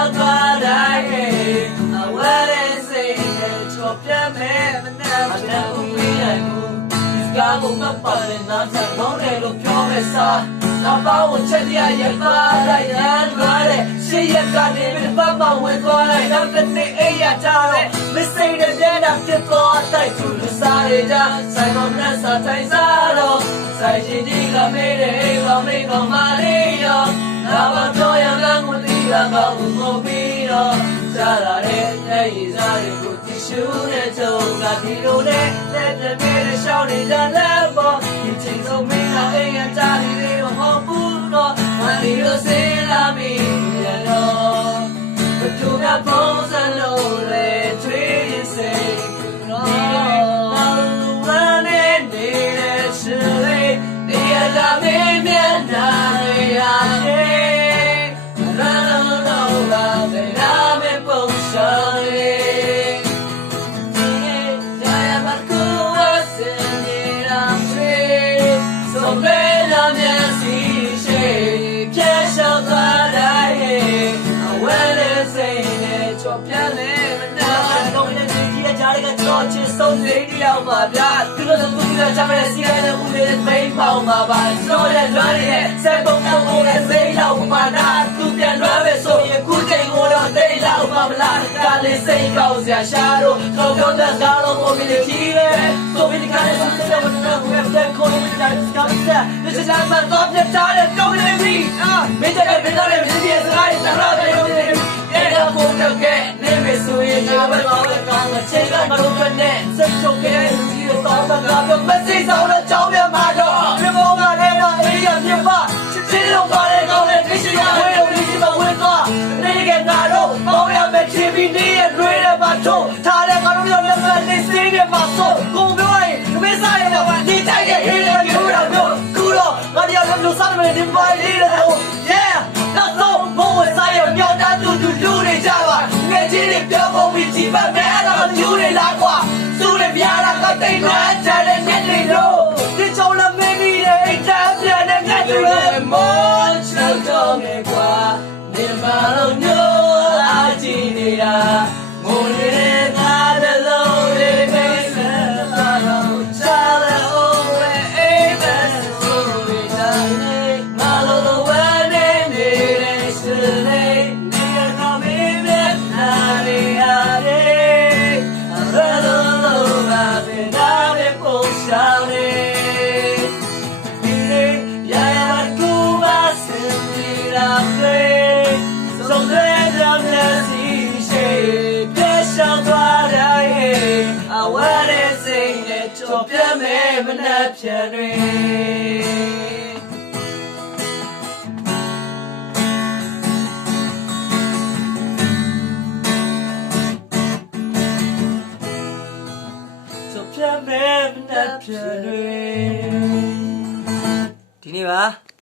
ရောက်သွားတိုင်းအဝဲလေးစိတ်နဲ့ချော်ပြတ်မဲ့မနဲ့မနဲ့ဦးပေးနိုင်ဘူးဒီကားကိုမပတ်တဲ့နားဆက်ကောင်းတယ်လို့ပြောမဲ့စားနောက်ပေါင်းချက်ရရပါလိုက်ရန်လာတဲ့ရှေ့ရက်ကနေပြီးပတ်မဝင်သွားလိုက်နောက်တစ်နေ့အိယာကြတော့မစိမ့်တဲ့ပြန်တာဖြစ်သွားတိုက်သူလူစားရကြဆိုင်ကောင်းနဲ့စားတိုင်းစားတော့ဆိုင်ရှင်ကြီးကမေးတဲ့အိမ်ကောင်းလေးကောင်းမလေးရောငါဘာပြောရလမ်းကိုသိလာကောင်းကိုပြီးတော့စားလာတဲ့အဲ့ဒီစားတွေကိုတ िश ူးတဲ့ချုံကဒီလိုနဲ့လက်ပြပြတဲ့ရှောင်းနေတဲ့လက်ပေါ်ဒီချိန်ဆုံးမင်းကအိမ်ရကြနေတယ်မဟုတ်ဘူးတော့ငါဒီလိုစေးလာပြီရတော့ဘသူကပုံစံလို့လေထွေးရင်စိတ်တော့လာမင်းမျက်နှာတွေရတယ်လာလို့လာတဲ့နာမည်ပုံစံလေးရမကူဝစနေရာချေဆုံးလဲလာမျက်စိရှိပြတ်လျှောက်သွားတိုင်းအဝဲလေးစိတ်နဲ့ချော်ပြတ်လေမနာတော့လည်းဒီကြီးကြားရကချော်ချစ်ဆုံးနေတယောက်ပါဗျာသူတို့သူကချမ်းမဲ့စီရတဲ့ဦးလေးမိန်ပေါင်းပါပါဆိုတဲ့လွမ်းရဲ့စက်ပုံတော့ကိုလည်းစိတ်လောက်ပါနာသူပြန်လွမ်းပဲဆိုရင်ခုချိန်ကိုတော့တိတ်လောက်ပါမလားဒါလေးစိတ်ကောက်စရာရှာတော့တော့ပြောတဲ့ကားလုံးကိုမြင်ကြည့်လေဆိုပြီးဒီကားလေးဆက်ဆက်ဝင်တော့ဝက်တဲ့ကိုလေးတိုင်းစကောက်ဆက်ဒီစမ်းမှာတော့ပြတ်ထားတဲ့ကောင်းလေးကြီးမင်းတဲ့ပြည်သားရဲ့မြင်းရဲ့စကားတွေတလားတယ်အဲ့ဒါကိုတော့ကဲနေမဆိုရင်ဒီဘက်တော့ကောင်းတဲ့ချိန်ကမလို့နဲ့စိတ်ချုပ်ခဲ့တဲ့လူကြီးတော့တော့မစိတ်ဆောင်တော့ကြောင်းပြမှာတော့ဒီဘုံကလည်းမအေးရပြပါစစ်လုံးပါလေကောင်းတဲ့သိရှိရဝဲလို့ဒီမှာဝင်သွားနေကငါတော့ပေါင်းရမယ်ချီပြီးနေရလွေးရပါတော့ထားတဲ့ကောင်တို့လည်းနေစေးနေမှာဆိုကုန်ပြောရင်ဒီမေးစားရတော့ဒီတိုက်ရဲ့ဟင်းရကျိုးတော့ပြောကူတော့ငါတရားလို့စားမယ်ဒီပိုင်လေးတော့ yeah နောက်ဆုံးဘုံဝင်စားရမြောက်တာတူလူတွေကြပါငယ်ချင်းတွေပြောဖို့ပြီးကြည့်ပါမယ်အဲ့တော့ကျူးတွေလာကွာသူ့ရဲ့ပြားလာကတိတ်နဲ့ချတဲ့ညက်တွေလို့ဒီချုံလာမင်းကြီးရဲ့အိတ်တမ်းပြန်တဲ့ငါတို့ရဲ့မောချောက်တော့ငယ်ကွာနေမလို့ညို့လာကြည့်နေတာငိုနေတဲ့သားတစ်လုံးလေးပဲဆက်ပါတော့ချားတဲ့အိုးရဲ့အိမ်ပဲဆိုရတဲ့ငါလို့ဝမ်းနေနေတဲ့စလေးနေရမင်းနဲ့နားရရတယ်ဘယ်လိုလုပ်ပါလဲဒါပဲပုံစံလေးဒီနေ့ရရကူပါစင်ဒီလာပြေဆုံးတဲ့ကြောင့်လည်းစီရှိပြတ်ရှောက်သွားတိုင်းအဝဲတဲ့စိတ်နဲ့ကြော်ပြတ်မဲ့မနှက်ဖြန်တွေပြတ်မဲ့မနှက်ဖြန်တွေဒီနေ့ပါ